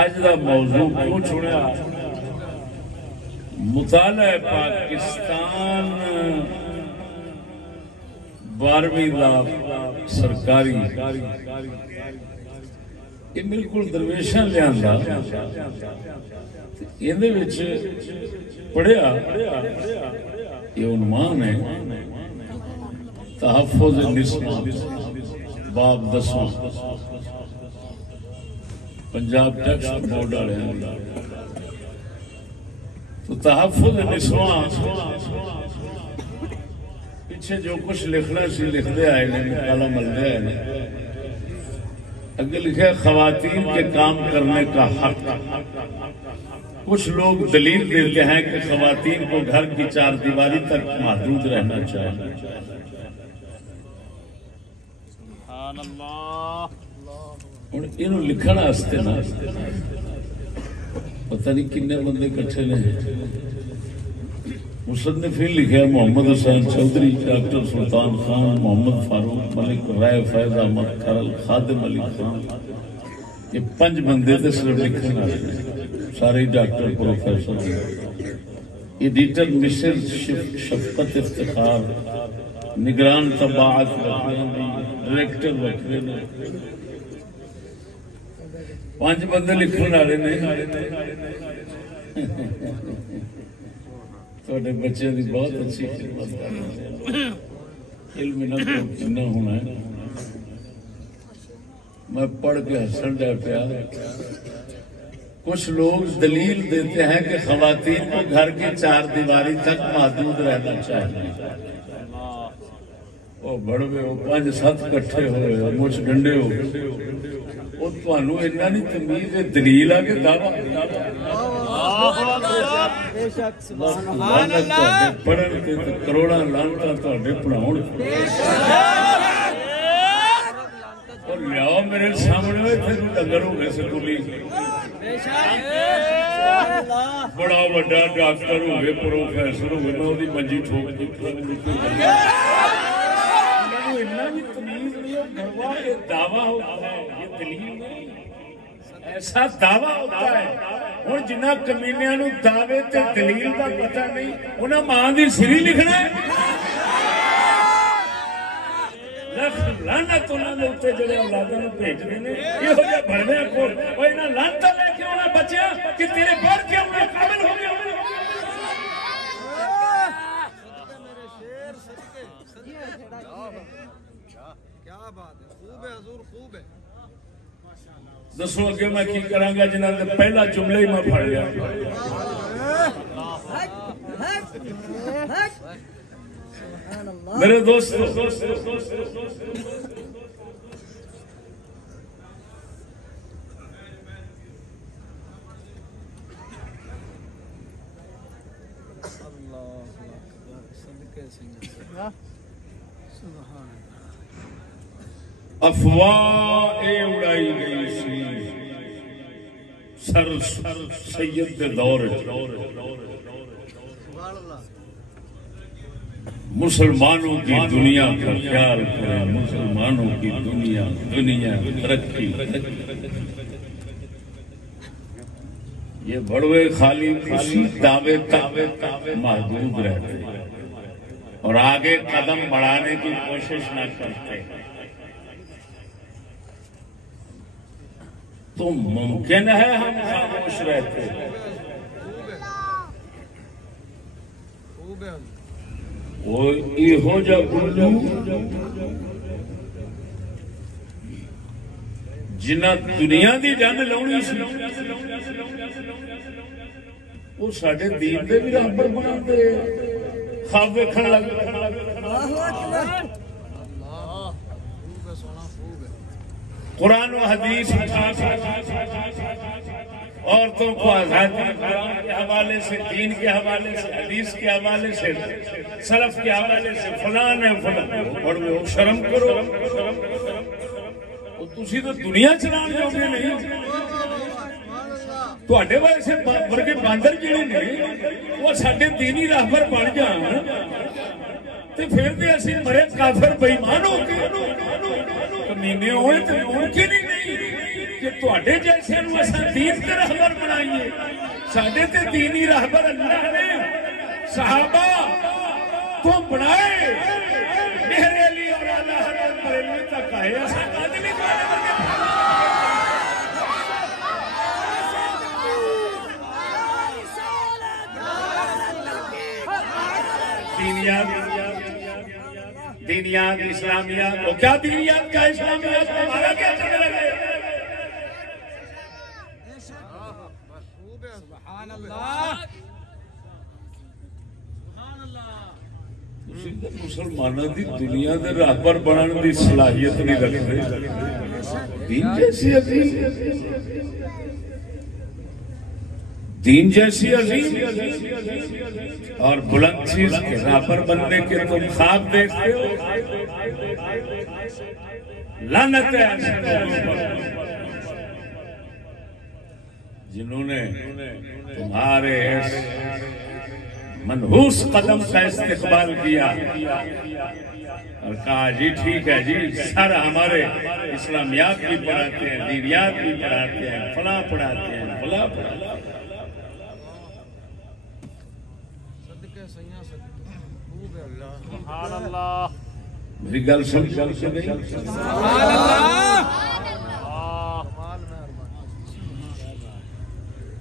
اج دا موضوع کیوں چنیا؟ مطالعہ پاکستان 12ویں دا سرکاری یہ بالکل درویشاں لیا پڑھیا یہ عنوان ہے تحفظ النسواں باب 10 پنجاب ٹیکسٹ بورڈ والے تو تحفظ النسواں پیچھے جو کچھ لکھنا سی لکھتے آئے کالا ملتے آئے اگر لکھا خواتین کے کام کرنے کا حق۔ کچھ لوگ دلیل دیتے ہیں کہ خواتین کو گھر کی 4 دیواری تک محدود رہنا چاہیے۔ سبحان اللہ۔ اور انہوں لکھنا آستے نا پتہ نہیں کنے بندے کٹھے نے مصنفین لکھے محمد حسین چودھری، ڈاکٹر سلطان خان، محمد فاروق ملک، رائے فیض احمد کھرل، خادم علی خان، یہ 5 بندے تھے صرف لکھنا سارے ڈاکٹر پروفیسر۔ ایڈیٹر مصر شفقت افتخار، نگران طباعت ڈائریکٹر وکرے نے 5 بندے لکھن والے نے۔ تھوڑے بچے کی بہت اچھی خدمت کر رہے ہیں، علم نہ ہونا ہے۔ میں پڑھ کے ہنسن ڈر پیا۔ کچھ لوگ دلیل دیتے ہیں کہ خواتین کو گھر کی 4 دیواری تک محدود رہنا چاہیے۔ وہ بڑوے وہ 5-7 کٹھے ہوئے مجھ ڈنڈے ہو وہ تمہوں ایسا نہیں تمیز دلیل آ کے دعویٰ پڑھن کروڑا لانتا پڑھاؤ اور لیاؤ میرے سامنے ڈنگر ہو گئے سکولی بڑا بڑا ڈاکٹر ہوئے پروفیسر ہوئے میں وہی منجی ٹھوک دی دعویٰ ہوتا ہے، یہ دلیل نہیں، ایسا دعویٰ ہوتا ہے۔ اور جنہ کمینیاں نو دعوے تے دلیل کا پتہ نہیں انہیں ماں دی سری لکھنا ہے۔ لعنت انہوں نے اتنے جڑے اولادوں نے بھیجنے نے یہ ہو جائے بڑھنے کو اور انہیں لعنت لے کے انہیں بچیا کہ تیرے بڑھ کے انہیں قابل ہو گیا۔ دسو اگے میں کی کراں گا جنہاں نے پہلا جملہ ہی میں پڑھ لیا۔ میرے دوست افواہ اڑائی گئی سی سر سید دے دور مسلمانوں کی دنیا کا خیال کریں، مسلمانوں کی دنیا ترقی۔ یہ بڑوے خالی اسی دعوے محدود رہتے اور آگے قدم بڑھانے کی کوشش نہ کرتے تو ممکن ہے ہم خاموش رہتے۔ وہ ایہو جا گلو جنہ دنیا دی جنگ لاؤنی سی وہ ساڈے دین دے بھی راہبر بنا دے خواب ویکھن لگ قرآن و حدیث عورتوں کو آزادی قرآن کے حوالے سے، دین کے حوالے سے، حدیث کے حوالے سے، سلف کے حوالے سے فلان ہے فلان اور وہ شرم کرو تسی تو دنیا چلان چاہتے نہیں۔ تواڈے ویسے ورگے باندر جڑے نے وہ ساڈے دینی راہبر بن جان تے پھر تے اسی مرے کافر بے ایمان ہو کے کمینے ہوئے تے ممکن ہی نہیں کہ تواڈے جیسے نو اساں دین تے رہبر بنائیے ساڈے تے دینی رہبر اللہ نے صحابہ کو بنائے میرے لیے اور اعلیٰ حضرت بریلوی تک آئے اساں قادری دینیات اسلامیات وہ کیا دینیات کا اسلامیات ہمارا کیا چل رہا ہے سبحان اللہ مسلمانوں دی دنیا دے راہبر بننے دی صلاحیت نہیں رکھتے دین جیسی عظیم دین جیسی عظیم اور بلند چیز کے راہبر بننے کے تم خواب دیکھتے ہو لعنت ہے جنہوں نے تمہارے منحوس قدم کا استقبال کیا اور کہا جی ٹھیک ہے جی سر ہمارے اسلامیات بھی پڑھاتے ہیں دینیات بھی پڑھاتے ہیں فلاں پڑھاتے ہیں فلاں پڑھاتے ہیں میری گل سمجھ کے نہیں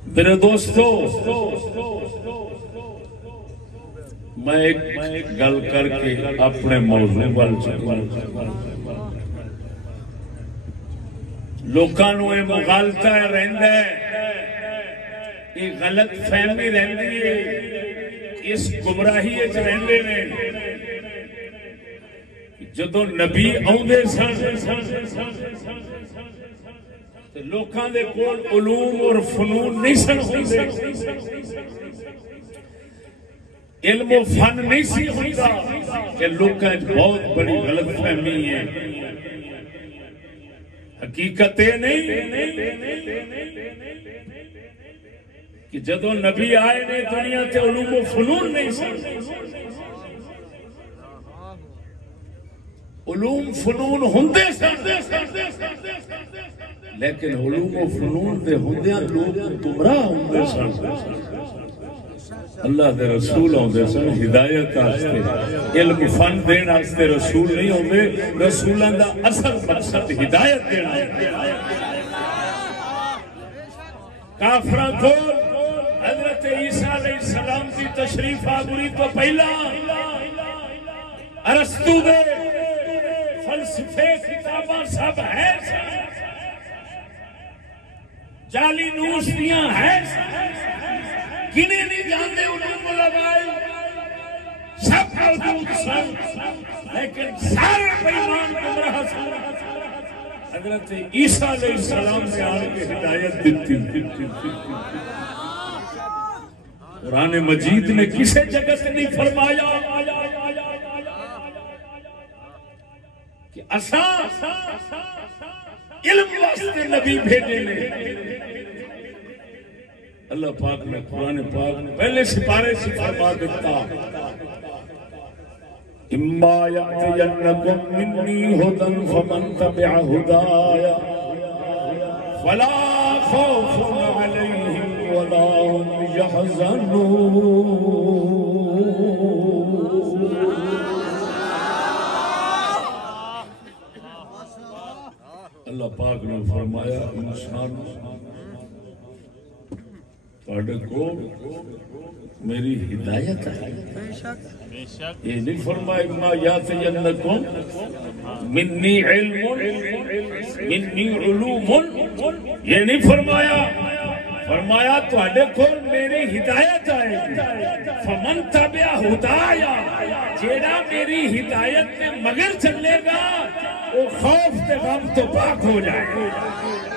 میرے دوستو میں ایک گل کر کے اپنے موضوع پر چلوں لوکاں نوں یہ مغالطہ رہندا ہے یہ غلط فہمی رہندی ہے اس گمراہی وچ رہندے نے جدو نبی آؤندے سن تے لوکاں دے کول علوم اور فنون نہیں سن ہوندے علم و فن نہیں سی ہوندا کہ لوکاں وچ بہت بڑی غلط فہمی ہے حقیقت یہ نہیں کہ جدو نبی آئے نے دنیا تے علوم و فنون نہیں سن علوم فنون ہوندے سن لیکن علوم و فنون دے ہوندیاں لوگ گمراہ ہوندے سن اللہ دے رسول ہوندے سن ہدایت واسطے علم فن دین واسطے رسول نہیں ہوندے رسولاں دا اصل مقصد ہدایت دینا کافراں کو حضرت عیسیٰ علیہ السلام کی تشریف آوری تو پہلا ارسطو دے فلسفے کتاباں سب ہے جعلی نوش دیاں ہے کنے نہیں جانتے علوم لگائے سب موجود سن لیکن سارے بیمان گمراہ سن حضرت عیسیٰ علیہ السلام نے آن کے ہدایت دیتی قرآن مجید نے کسے جگہ سے نہیں فرمایا کہ اساں علم واسطے نبی بھیجے نے اللہ پاک نے قرآن پاک نے پہلے سپارے سے فرما دیتا اما یأتینکم منی ھدی فمن تبع ھدایا فلا خوف علیہم ولا هم يحزنون اللہ پاک نے فرمایا انسان تھوڑے کو میری ہدایت ہے یہ نہیں فرمایا ما یاتینکم منی علم منی علوم یہ نہیں فرمایا فرمایا تھوڑے کو میری ہدایت آئے گی فمن تبع ہدایا جیڑا میری ہدایت میں مگر چلے گا وہ خوف تے غم تو پاک ہو جائے گا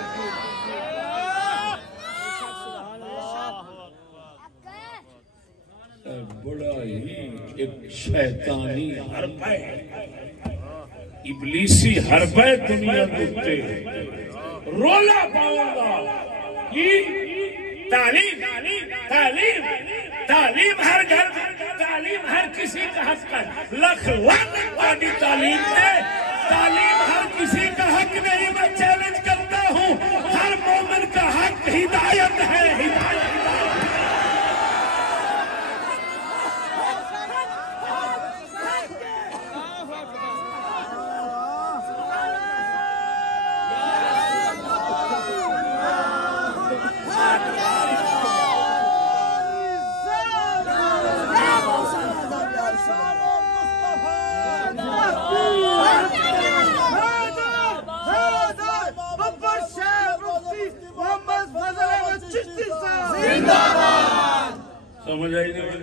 بڑا ہی ایک شیطانی حربہ ابلیسی حربہ دنیا دیتے رولا پاؤں گا کہ تعلیم تعلیم تعلیم ہر گھر تعلیم ہر کسی کا حق ہے لکھ لعنت والی تعلیم دے تعلیم ہر کسی کا حق نہیں میں چیلنج کرتا ہوں ہدایت ہے، ہدایت سمجھ آئی نہیں؟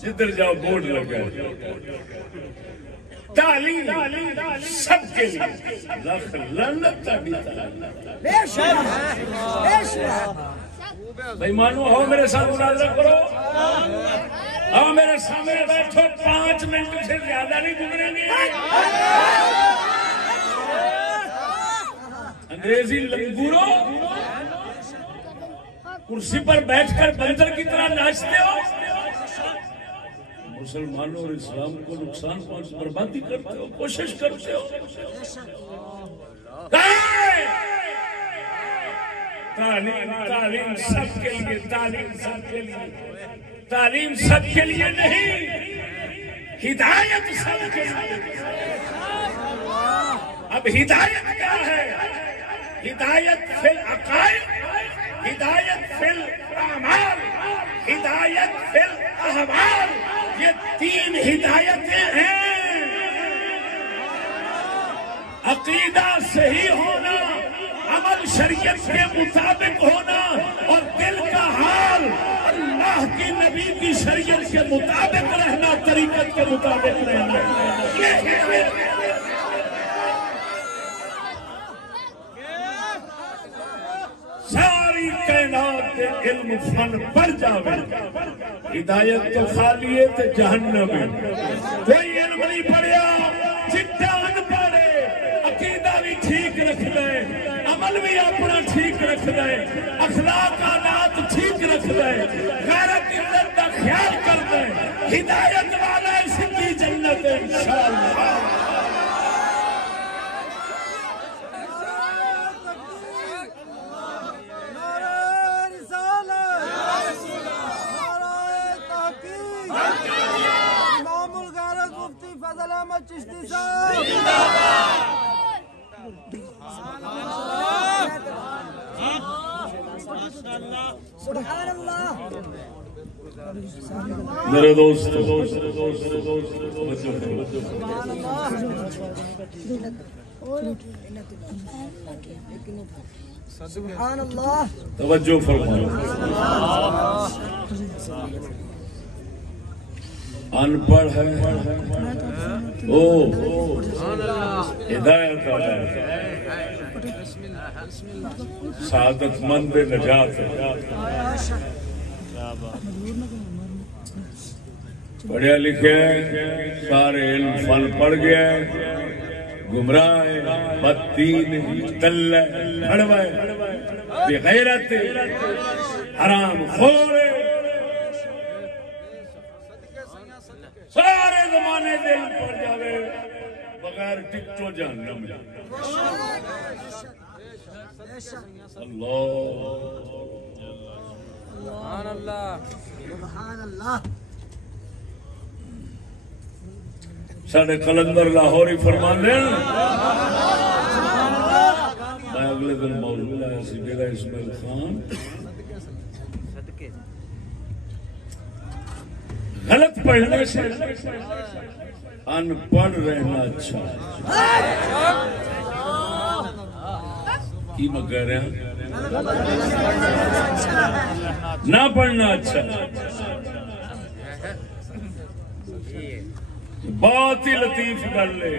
جدھر جاؤ بورڈ لگا ہے تعلیم سب کے لیے، لاکھ لعنت تہاڈی تعلیم۔ بھائی مانو آؤ میرے ساتھ مناظرہ کرو، آؤ میرے سامنے بیٹھو، 5 منٹ سے زیادہ نہیں گزریں گے۔ انگریزی لنگورو کرسی پر بیٹھ کر بندر کی طرح ناچتے ہو، مسلمانوں اور اسلام کو نقصان پہنچ بربادی کرتے ہو، کوشش کرتے ہو۔ تعلیم سب کے لیے، تعلیم سب کے لیے، تعلیم سب کے لیے نہیں، ہدایت سب کے لیے۔ اب ہدایت کیا ہے؟ ہدایت فی العقائد، ہدایت فی الاعمال، ہدایت فی الاحوال، یہ 3 ہدایتیں ہیں۔ عقیدہ صحیح ہونا، عمل شریعت کے مطابق ہونا، اور دل کا حال اللہ کی نبی کی شریعت کے مطابق رہنا، طریقت کے مطابق رہنا، یہ ہدایت ہے۔ ساری کائنات علم فن پڑھ جاوے، ہدایت تو خالی ہے تے جہنم ہے۔ کوئی علم نہیں پڑھیا، چٹا ان پڑھے، عقیدہ بھی ٹھیک رکھ دے، عمل بھی اپنا ٹھیک رکھ دے، اخلاق عادات ٹھیک رکھ دے، غیرت عزت کا خیال کر دے، ہدایت والا سیدھی جنت انشاءاللہ۔ چشتی صاحب سبحان اللہ۔ میرے دوست سبحان اللہ، توجہ فرمائیں۔ ان پڑھ ہے او ہدایت والا ہے، سعادت مند نجات ہے، پڑھیا لکھے سارے علم فن پڑھ گیا، گمراہ بددین تلے بھڑوے بے غیرت حرام خور، سارے زمانے دل پڑ جاوے بغیر ٹکٹوں جہنم میں۔ سبحان اللہ، سبحان اللہ۔ ساڑھے قلندر لاہوری فرمانے ہیں، میں اگلے دن موضوع آیا سی میرا اسماعیل خان، غلط پڑھنے سے ان پڑھ رہنا اچھا ہے۔ کی میں کہہ رہے ہیں؟ نہ پڑھنا اچھا ہے۔ بہت ہی لطیف گل ہے،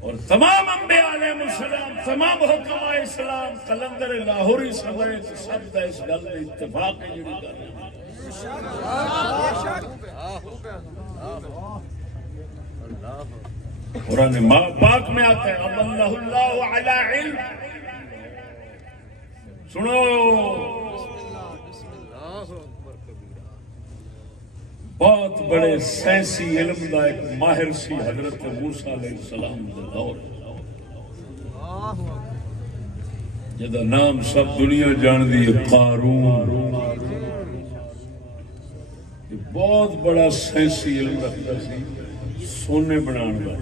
اور تمام انبیاء علیہ السلام، تمام حکماء اسلام، قلندر لاہوری سمیت سب دا اس گل میں اتفاق ہے جڑی کر رہے ہیں۔ قرآن پاک میں آتا ہے اللہ اللہ علی علم، سنو بہت بڑے سائنسی علم دا ایک ماہر سی حضرت موسیٰ علیہ السلام دا دور، جدا نام سب دنیا جان دی ہے قارون، بہت بڑا سائنسی علم رکھتا سی سونے بنان دا،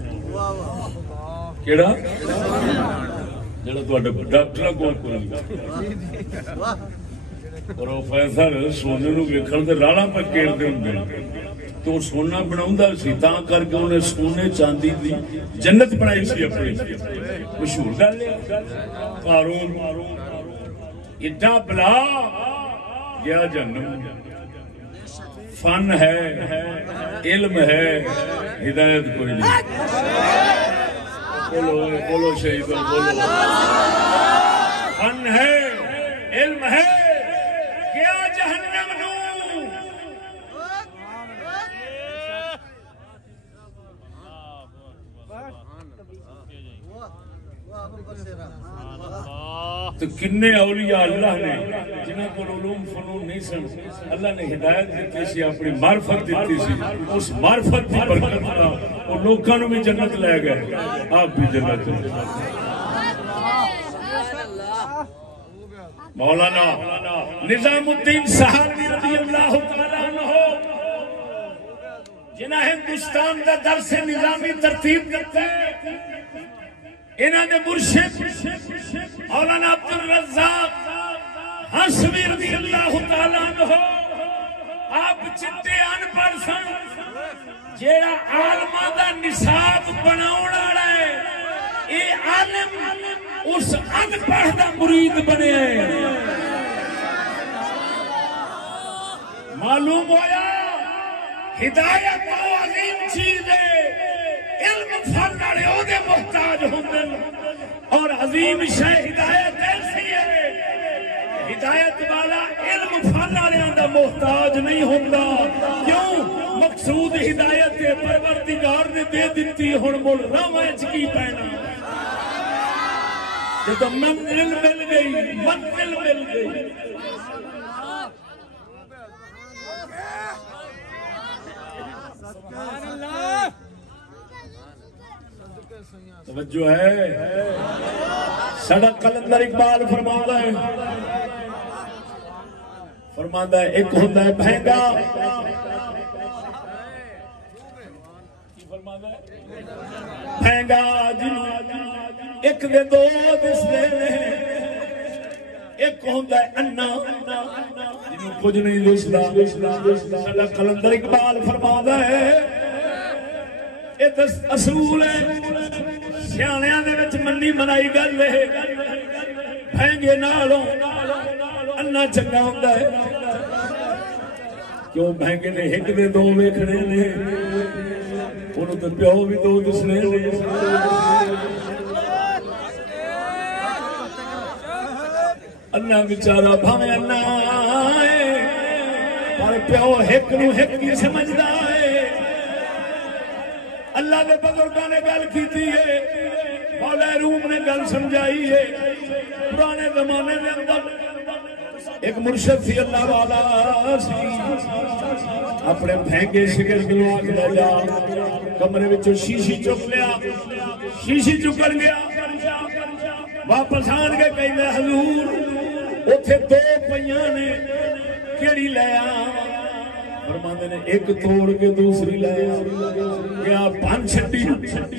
کیڑا جڑا تواڈے ڈاکٹر کول کوئی پروفیسر سونے نو ویکھن تے راڑا پہ کیڑدے ہوندے تو سونا بناوندا سی، تاں کر کے انہیں سونے چاندی دی جنت بنائی سی اپنی، مشہور گل ہے قارون ایڈا بلا گیا جنم، فن ہے علم ہے ہدایت کوئی نہیں، بولو بولو شہید بولو، فن ہے علم ہے گیا جہنم نو، تو کنے اولیاء اللہ نے جنہاں کو علوم فنون نہیں سن، اللہ نے ہدایت دیتی سی، اپنی معرفت دیتی سی، اس معرفت کی برکت کا وہ لوگوں نے بھی جنت لے گئے، آپ بھی جنت لے گئے۔ مولانا نظام الدین سہارنی رضی اللہ تعالیٰ عنہ جنہاں ہندوستان دا درس نظامی ترتیب کرتے ہیں، انہاں نے مرشد مولانا عبد الرزاق ہاشمی رضی اللہ تعالیٰ عنہ آپ چٹے ان پڑھ سن، جیڑا عالماں دا نصاب بناون والا ہے، اے عالم اس ان پڑھ دا مرید بنیا ہے۔ معلوم ہویا ہدایت وہ عظیم چیز ہے، علم فن والے او دے محتاج ہوندے اور عظیم شے ہدایت ایسی ہے، ہدایت والا علم فن والوں دا محتاج نہیں ہوندا، کیوں؟ مقصود ہدایت ہے، پروردگار نے دے دتی، ہن مل راواں وچ کی پینا، جب منزل مل گئی، منزل مل گئی۔ سبحان اللہ، توجہ ہے، ساڈا کلندر اقبال فرماتا ہے ایک ہوندا ہے بھینگا، کی فرماتا ہے بھینگا جنوں ایک دے دو دسدے نے، ایک ہوندا ہے انا جنوں کچھ نہیں دسدا، ساڈا کلندر اقبال فرماتا ہے یہ اصول ہے، سیاںیاں دے وچ منی منائی گل ہے، بھینگے نالوں انا چنگا ہوندا ہے، کیوں بھینگے نے ایک دے دو ویکھنے نے، انہوں تے پیو بھی دو دسنے نے، انا بیچارہ بھاویں انا ہے پر پیو ایک نو ایک کی سمجھدا ہے۔ اللہ کے بزرگاں نے گل کیتی ہے، مولا روم نے گل سمجھائی ہے، پرانے زمانے کے اندر ایک مرشد سی اللہ والا سی، اپنے بھینگے شگرد نو آکھدا جا کمرے وچوں شیشی چک لیا، شیشی چکن گیا، واپس آن کے کہندا حضور اوتھے دو پئیاں نے کیڑی لے آواں؟ فرماندے نے ایک توڑ کے دوسری لے گیا، پن چھڈی،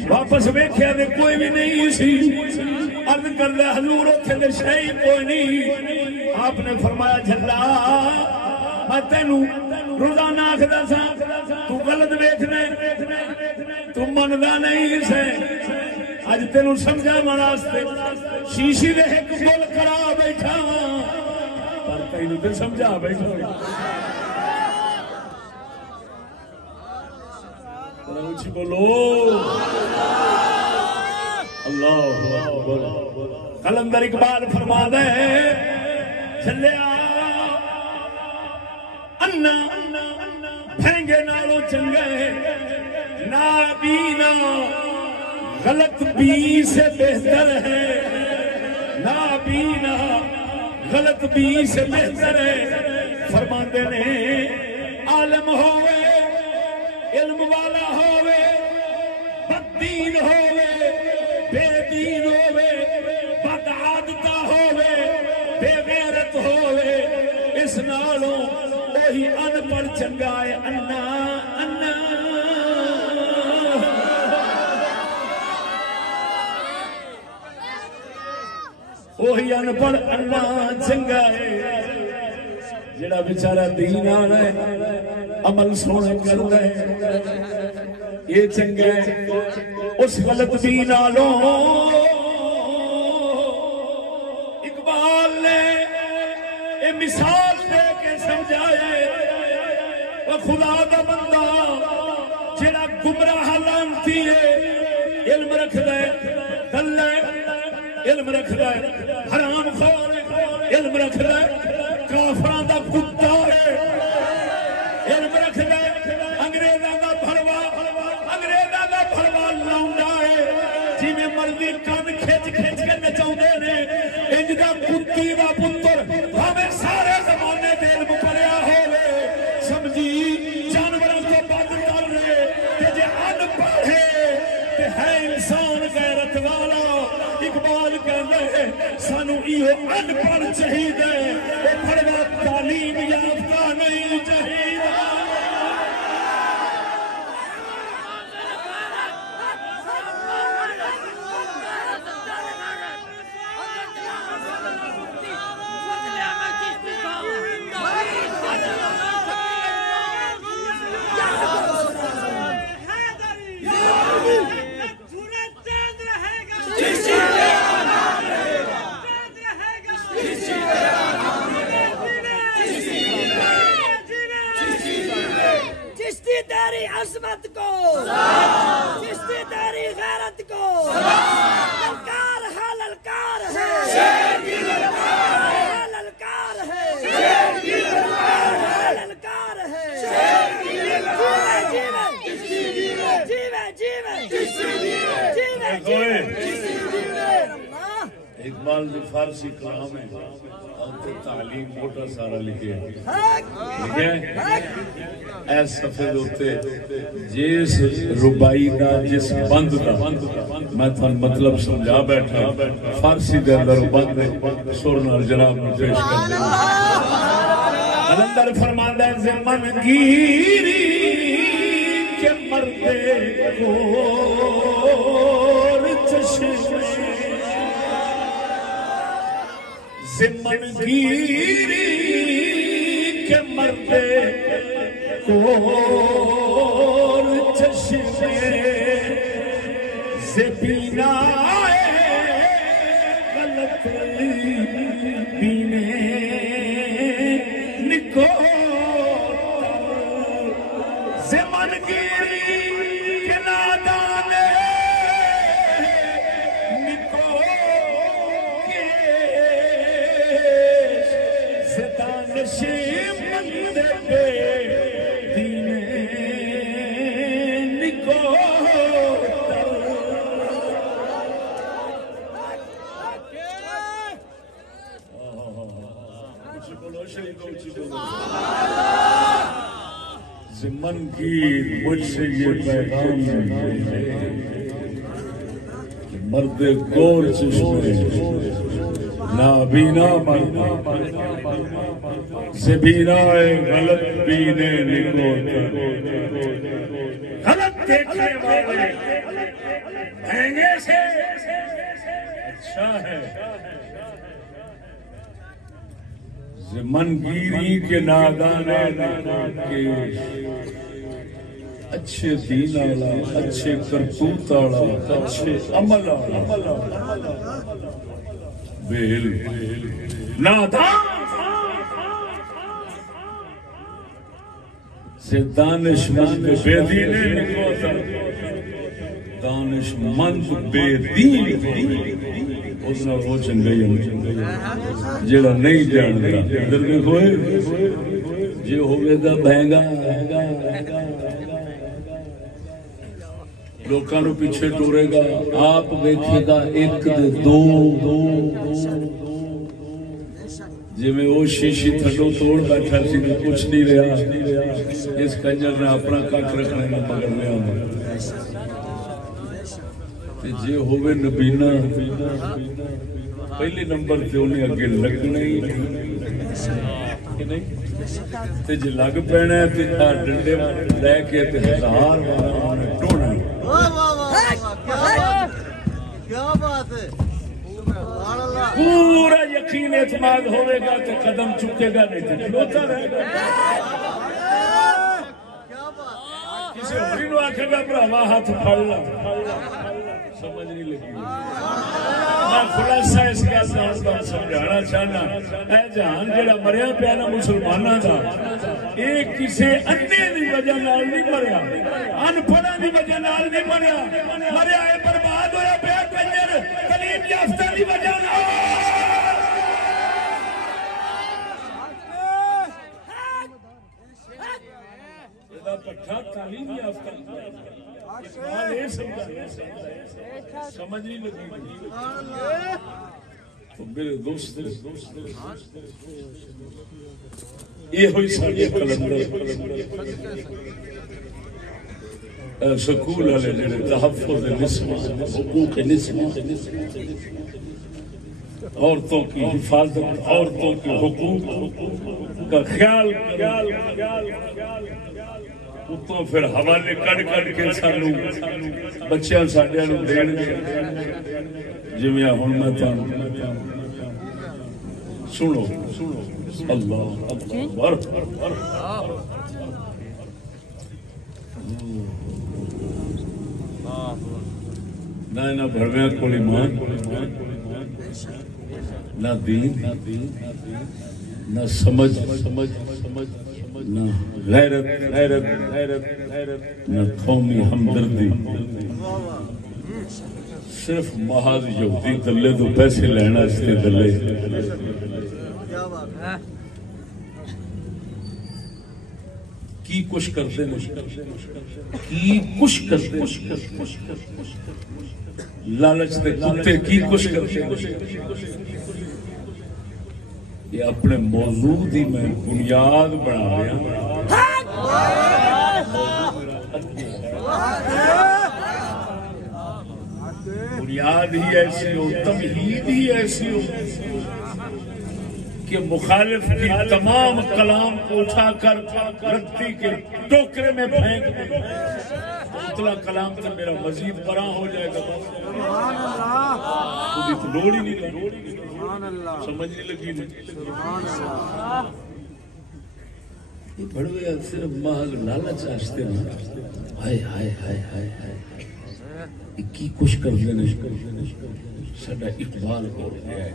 واپس ویکھیا تے کوئی بھی نہیں سی، عرض کردا حضور اوتھے تے شے ہی کوئی نہیں۔ آپ نے فرمایا جھلا میں تینوں روزانہ آکھدا سا تو غلط ویکھنا، تو مندا نہیں سے، اج تینوں سمجھاون واسطے شیشی دے ایک گل کرا بیٹھا پر تینوں تے سمجھا بیٹھا۔ اچھی بولو اللہ اکبر۔ کلندر اقبال فرماتا ہے چلیا انا بھینگے نالوں چنگے نابینا غلط بی سے بہتر ہے، نابینا غلط بی سے بہتر ہے۔ فرماتے نے عالم ہوئے علم والا ہوئے، بد دین ہوئے بے دین ہوئے، بد عادتہ ہوئے وہی ان پڑھ چنگا ہے انا انا وہی ان پڑھ انا چنگا ہے جڑا بیچارہ دین آنا ہے عمل سونے کرتا ہے یہ چنگا ہے اس غلط دین آلوں اقبال نے یہ مثال دے کے سمجھایا وہ خدا دا بندہ جڑا گمراہ لانتی ہے علم رکھ دے دلہ علم رکھ دے حرام خور علم رکھ دے کافران دا کتا ہے علم رکھ دے انگریزاں دا بھڑوا لاؤنڈا ہے جی میں مرضی کان کھچ کھچ کے نچاؤندے نے انج دا کتی دا پتر ہمیں سارے زمانے دے علم پڑھیا ہوئے سمجھی جانوراں تو بد کر رہے تے جے ان پڑھے تے ہے انسان غیرت والا اقبال کہندے سانو ایہو ان پڑھ چاہیے اے پڑھوا تعلیم یافتہ نہیں چاہیے عظمت کو چشتی تیری غیرت کو للکار ہے للکار ہے شیر کی للکار ہے للکار ہے شیر کی للکار ہے للکار ہے شیر کی للکار جیوے اقبال نے فارسی کلام ہے اور تعلیم موٹا سارا لکھے ایس صفحے دوتے جس ربائی دا جس بند دا میں تھا مطلب سمجھا بیٹھا فارسی دے اندر بند ہے سورنا جناب میں پیش کر دیں قلندر فرماندہ ہے زمن گیری کے مردے گور چشمے زمن گیری کے مردے کور چشمے سے پینا غلط پینے نکو زمن گیری کے نادانے نکو کے زدانشی مندے پہ زمن کی مجھ سے یہ پیغام ہے کہ مرد گور چشمے نابینا مرد سے بینا غلط بینے نکوتا غلط دیکھنے والے بھینگے سے اچھا ہے زمن گیری کے نادانے کے اچھے دین آلا اچھے کرتوت آلا اچھے عمل آلا بیل نادان سے دانش مند بے دینے نکوتا دانش مند بے دین اتنا روچن گئی جیڑا نہیں جانتا ادھر دیکھو جی ہوئے دا بہنگا لوکانو پیچھے ٹورے گا آپ بیٹھے گا ایک دے دو جی میں وہ شیشی تھڈو توڑ بیٹھا سی میں کچھ نہیں رہا اس کنجر نے اپنا کٹ رکھنے میں پکڑ لیا جی ہوئے نبینا پہلے نمبر تے انہیں اگے لگنا ہی کہ نہیں تے جے لگ پینا ہے تے ڈنڈے لے کے تے 1000 بار ٹونا کیا بات ہے پورا یقین اعتماد ہوئے گا تو قدم چکے گا نہیں تو کھلوتا رہے گا کسی ہوری نو آکھے گا بھراوا ہاتھ پھڑ لا سمجھ نہیں لگی میں خلاصہ اس کا ساتھ سمجھانا چاہنا اے جہان جڑا مریا پیا نا مسلماناں دا یہ کسی اندھے دی وجہ نال نہیں مریا ان پڑھاں دی وجہ نال نہیں مریا مریا اے برباد ہویا پیا کنجر تعلیم یافتہ دی وجہ نال پٹھا تعلیم یافتہ سمجھ نہیں لگی تو میرے دوست یہ ہوئی ساڑھے کلندر سکول والے جڑے تحفظ نسواں حقوق نسواں عورتوں کی حفاظت عورتوں کے حقوق کا خیال تو پھر حوالے کٹ کے سانو بچیاں ساڈیاں نوں دین گے جویں ہن میں تانوں سنو اللہ اکبر نہ بھرویاں کول ایمان نہ دین نہ سمجھ نہ غیرت نہ قومی ہمدردی صرف محض یہودی دلے تو پیسے لینا اس کے دلے کی کچھ کرتے لالچ دے کتے کی کچھ کرتے یہ اپنے موضوع دی میں بنیاد بنا رہا بنیاد ہی ایسی ہو تمہید ہی ایسی ہو کہ مخالف کی تمام کلام کو اٹھا کر رکھتی کے ٹوکرے میں پھینک دے اتنا کلام تو میرا مزید بڑا ہو جائے گا لوڑ ہی نہیں سمجھ نہیں لگی یہ بڑھوے صرف محل لالچ آستے نا ہائے ہائے ہائے ہائے ہائے کی کچھ کر دینے ساڈا اقبال ہو گیا ہے